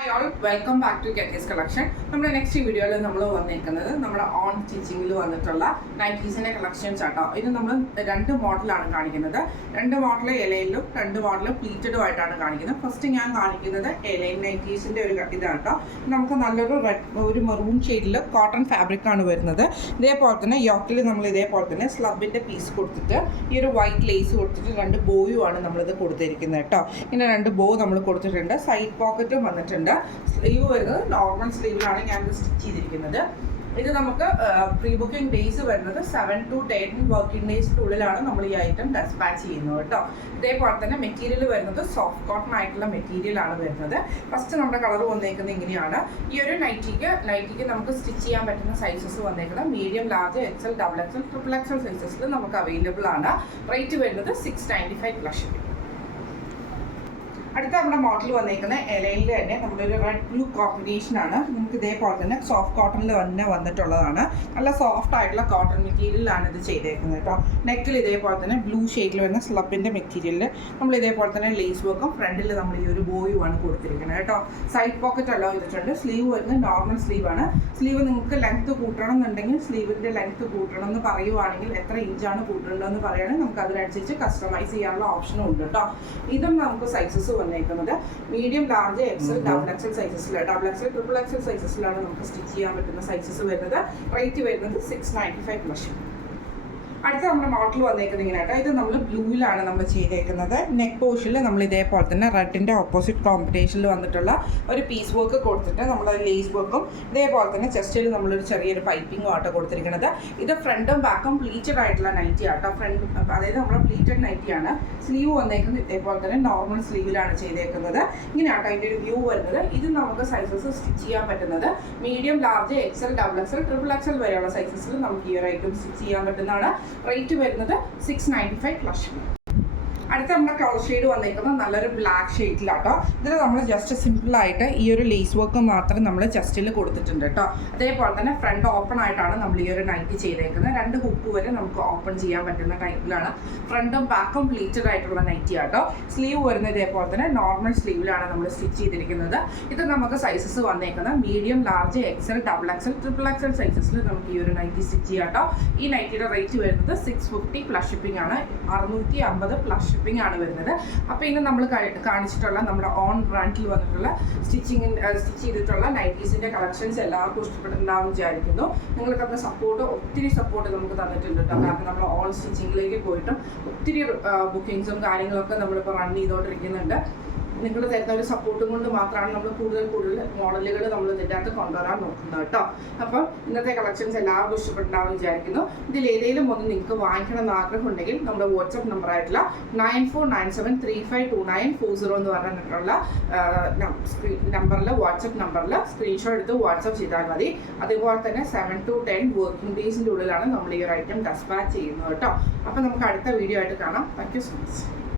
Hi all, welcome back to Getty's Collection. നമ്മുടെ next വീഡിയോയിൽ നമ്മൾ വന്നിരിക്കുന്നത് നമ്മുടെ ഓൺ സ്റ്റിച്ചിങ്ങിൽ വന്നിട്ടുള്ള നൈറ്റീസിൻ്റെ കളക്ഷൻസ് ആട്ടോ. ഇത് നമ്മൾ രണ്ട് മോഡലാണ് കാണിക്കുന്നത്. രണ്ട് മോഡൽ എലയിലും രണ്ട് മോഡൽ പ്ലീറ്റഡും ആയിട്ടാണ് കാണിക്കുന്നത്. ഫസ്റ്റ് ഞാൻ കാണിക്കുന്നത് എലൈൻ നൈറ്റീസിൻ്റെ ഒരു ഇതാട്ടോ. നമുക്ക് നല്ലൊരു ഒരു മെറൂൺ ഷെയ്ഡിൽ കോട്ടൺ ഫാബ്രിക്കാണ് വരുന്നത്. ഇതേപോലെ തന്നെ യോക്കിൽ നമ്മൾ ഇതേപോലെ തന്നെ സ്ലബിൻ്റെ പീസ് കൊടുത്തിട്ട് ഈ ഒരു വൈറ്റ് ലേസ് കൊടുത്തിട്ട് രണ്ട് ബോയുമാണ് നമ്മളിത് കൊടുത്തിരിക്കുന്നത് കേട്ടോ. ഇങ്ങനെ രണ്ട് ബോ നമ്മൾ കൊടുത്തിട്ടുണ്ട്. സൈഡ് പോക്കറ്റും വന്നിട്ടുണ്ട്. സ്ലീവ് വരുന്നത് നോർമൽ സ്ലീവിലാണ് ഞാൻ സ്റ്റിച്ച് ചെയ്തിരിക്കുന്നത്. ഇത് നമുക്ക് പ്രീ ബുക്കിംഗ് ഡേയ്സ് വരുന്നത് 7 to 10 വർക്കിംഗ് ഡേയ്സിനുള്ളിലാണ് നമ്മൾ ഈ ഐറ്റം ഡെസ്പാച്ച് ചെയ്യുന്നത് കേട്ടോ. ഇതേപോലെ തന്നെ മെറ്റീരിയൽ വരുന്നത് സോഫ്റ്റ് കോട്ടൺ ആയിട്ടുള്ള മെറ്റീരിയലാണ് വരുന്നത്. ഫസ്റ്റ് നമ്മുടെ കളർ വന്നേക്കുന്നത് ഇങ്ങനെയാണ്. ഈ ഒരു നൈറ്റിക്ക് നമുക്ക് സ്റ്റിച്ച് ചെയ്യാൻ പറ്റുന്ന സൈസസ് വന്നേക്കുന്നത് medium, large, XL, double XL, triple XL സൈസസിൽ നമുക്ക് അവൈലബിൾ ആണ്. റേറ്റ് വരുന്നത് 695 പ്ലസ്. അടുത്ത നമ്മുടെ മോഡൽ വന്നേക്കുന്നത് എലയിൽ തന്നെ നമ്മുടെ ഒരു റെഡ് ബ്ലൂ കോമ്പിനേഷനാണ്. നമുക്ക് ഇതേപോലെ തന്നെ സോഫ്റ്റ് കോട്ടണിൽ തന്നെ വന്നിട്ടുള്ളതാണ്. നല്ല സോഫ്റ്റ് ആയിട്ടുള്ള കോട്ടൺ മെറ്റീരിയലാണ് ഇത് ചെയ്തേക്കുന്നത് കേട്ടോ. നെക്കിൽ ഇതേപോലെ തന്നെ ബ്ലൂ ഷെയ്ഡിൽ വരുന്ന സ്ലബിൻ്റെ മെറ്റീരിയലിൽ നമ്മൾ ഇതേപോലെ തന്നെ ലേസ് വർക്കും ഫ്രണ്ടിൽ നമ്മൾ ഈ ഒരു ബോയുമാണ് കൊടുത്തിരിക്കുന്നത് കേട്ടോ. സൈഡ് പോക്കറ്റ് അലോ ചെയ്തിട്ടുണ്ട്. സ്ലീവ് വരുന്നത് നോർമൽ സ്ലീവാണ്. സ്ലീവ് നിങ്ങൾക്ക് ലെങ്ത്ത് കൂട്ടണം എന്നുണ്ടെങ്കിൽ സ്ലീവിൻ്റെ ലെങ്ത്ത് കൂട്ടണം എന്ന് പറയുവാണെങ്കിൽ എത്ര ഇഞ്ചാണ് കൂട്ടേണ്ടതെന്ന് പറയുകയാണെങ്കിൽ നമുക്ക് അതിനനുസരിച്ച് കസ്റ്റമൈസ് ചെയ്യാനുള്ള ഓപ്ഷനും ഉണ്ട് കേട്ടോ. ഇതും നമുക്ക് സൈസസ് വന്നേക്കുന്നത് മീഡിയം, ലാർജ്, എക്സൽ, ഡബിൾ എക്സൽ സൈസസിലാണ്. ഡബിൾ എക്സൽ, ട്രിപ്പിൾ എക്സൽ സൈസസിലാണ് നമുക്ക് സ്റ്റിച്ച് ചെയ്യാൻ പറ്റുന്ന സൈസസ് വരുന്നത്. റേറ്റ് വരുന്നത് 695 പ്ലസ്. അടുത്ത നമ്മുടെ മോഡൽ വന്നേക്കുന്നത് ഇങ്ങനെ കേട്ടോ. ഇത് നമ്മൾ ബ്ലൂവിലാണ് നമ്മൾ ചെയ്തേക്കുന്നത്. നെക്ക് പോർഷനിൽ നമ്മൾ ഇതേപോലെ തന്നെ റെഡിൻ്റെ ഓപ്പോസിറ്റ് കോമ്പിനേഷനിൽ വന്നിട്ടുള്ള ഒരു പീസ് വർക്ക് കൊടുത്തിട്ട് നമ്മൾ ലേസ് വർക്കും ഇതേപോലെ തന്നെ ചെസ്റ്റിൽ നമ്മളൊരു ചെറിയൊരു പൈപ്പിങ്ങും ആട്ടോ കൊടുത്തിരിക്കുന്നത്. ഇത് ഫ്രണ്ടും ബാക്കും പ്ലീറ്റഡ് ആയിട്ടുള്ള നൈറ്റി ആട്ടോ. ഫ്രണ്ട് അതായത് നമ്മുടെ പ്ലീറ്റഡ് നൈറ്റിയാണ്. സ്ലീവ് വന്നേക്കുന്നത് ഇതേപോലെ തന്നെ നോർമൽ സ്ലീവിലാണ് ചെയ്തേക്കുന്നത്. ഇങ്ങനെയാട്ടോ അതിൻ്റെ ഒരു വ്യൂ വരുന്നത്. ഇത് നമുക്ക് സൈസസ് സ്റ്റിച്ച് ചെയ്യാൻ പറ്റുന്നത് medium, large, XL, double XL, triple XL വരെയുള്ള സൈസസിൽ നമുക്ക് ഈ ഒരു ഐറ്റം സ്റ്റിച്ച് ചെയ്യാൻ പറ്റുന്നതാണ്. റേറ്റ് വരുന്നത് 695 പ്ലസ്. അടുത്ത നമ്മുടെ കളർ ഷെയ്ഡ് വന്നിരിക്കുന്നത് നല്ലൊരു ബ്ലാക്ക് ഷെയ്ഡിലാട്ടോ. ഇതിൽ നമ്മൾ ജസ്റ്റ് സിമ്പിളായിട്ട് ഈ ഒരു ലേസ് വർക്ക് മാത്രം നമ്മൾ ചെസ്റ്റിൽ കൊടുത്തിട്ടുണ്ട് കേട്ടോ. അതേപോലെ തന്നെ ഫ്രണ്ട് ഓപ്പൺ ആയിട്ടാണ് നമ്മൾ ഈ ഒരു നൈറ്റി ചെയ്തേക്കുന്നത്. രണ്ട് ഹുക്ക് വരെ നമുക്ക് ഓപ്പൺ ചെയ്യാൻ പറ്റുന്ന ടൈപ്പിലാണ്. ഫ്രണ്ടും ബാക്കും പ്ലീറ്റഡ് ആയിട്ടുള്ള നൈറ്റി ആട്ടോ. സ്ലീവ് വരുന്നത് ഇതേപോലെ തന്നെ നോർമൽ സ്ലീവിലാണ് നമ്മൾ സ്റ്റിച്ച് ചെയ്തിരിക്കുന്നത്. ഇത് നമുക്ക് സൈസസ് വന്നേക്കുന്നത് medium, large, XL, double XL, triple XL സൈസസിൽ നമുക്ക് ഈ ഒരു നൈറ്റി സ്റ്റിച്ച് ചെയ്യാം കേട്ടോ. ഈ നൈറ്റിയുടെ റേറ്റ് വരുന്നത് 650 പ്ലസ് ഷിപ്പിംഗ് ആണ്. 650 പ്ലസ് ഷിപ്പിംഗ് ആണ് വരുന്നത്. അപ്പോൾ ഇന്ന് നമ്മൾ കാണിച്ചിട്ടുള്ള നമ്മുടെ ഓൺ ബ്രാൻഡിൽ വന്നിട്ടുള്ള സ്റ്റിച്ച് ചെയ്തിട്ടുള്ള നൈറ്റീസിൻ്റെ കളക്ഷൻസ് എല്ലാവർക്കും ഇഷ്ടപ്പെട്ടിട്ടുണ്ടാവും വിചാരിക്കുന്നു. നിങ്ങൾക്ക് തന്ന ഒത്തിരി സപ്പോർട്ട് നമുക്ക് തന്നിട്ടുണ്ട് കേട്ടോ. കാരണം നമ്മൾ ഓൺ സ്റ്റിച്ചിങ്ങിലേക്ക് പോയിട്ടും ഒത്തിരി ബുക്കിങ്സും കാര്യങ്ങളൊക്കെ നമ്മളിപ്പോൾ റൺ ചെയ്തുകൊണ്ടിരിക്കുന്നുണ്ട്. നിങ്ങൾ തരുന്ന ഒരു സപ്പോർട്ടും കൊണ്ട് മാത്രമാണ് നമ്മൾ കൂടുതൽ മോഡലുകൾ നമ്മൾ ഇതിൻ്റെ അകത്ത് കൊണ്ടുവരാൻ നോക്കുന്നത് കേട്ടോ. അപ്പം ഇന്നത്തെ കളക്ഷൻസ് എല്ലാവർക്കും ഇഷ്ടപ്പെട്ടുണ്ടാവും വിചാരിക്കുന്നു. ഇതിൽ ഏതെങ്കിലും ഒന്ന് നിങ്ങൾക്ക് വാങ്ങിക്കണം എന്ന് ആഗ്രഹം ഉണ്ടെങ്കിൽ നമ്മുടെ വാട്സപ്പ് നമ്പറായിട്ടുള്ള 9497352940 എന്ന് പറഞ്ഞിട്ടുള്ള വാട്സപ്പ് നമ്പറിൽ സ്ക്രീൻഷോട്ട് എടുത്ത് വാട്സപ്പ് ചെയ്താൽ മതി. അതുപോലെ തന്നെ 7 to 10 വർക്കിംഗ് ഡേയ്സിൻ്റെ ഉള്ളിലാണ് നമ്മൾ ഈ ഒരു ഐറ്റം ഡെസ്പാച്ച് ചെയ്യുന്നത് കേട്ടോ. അപ്പം നമുക്ക് അടുത്ത വീഡിയോ ആയിട്ട് കാണാം. Thank you so much.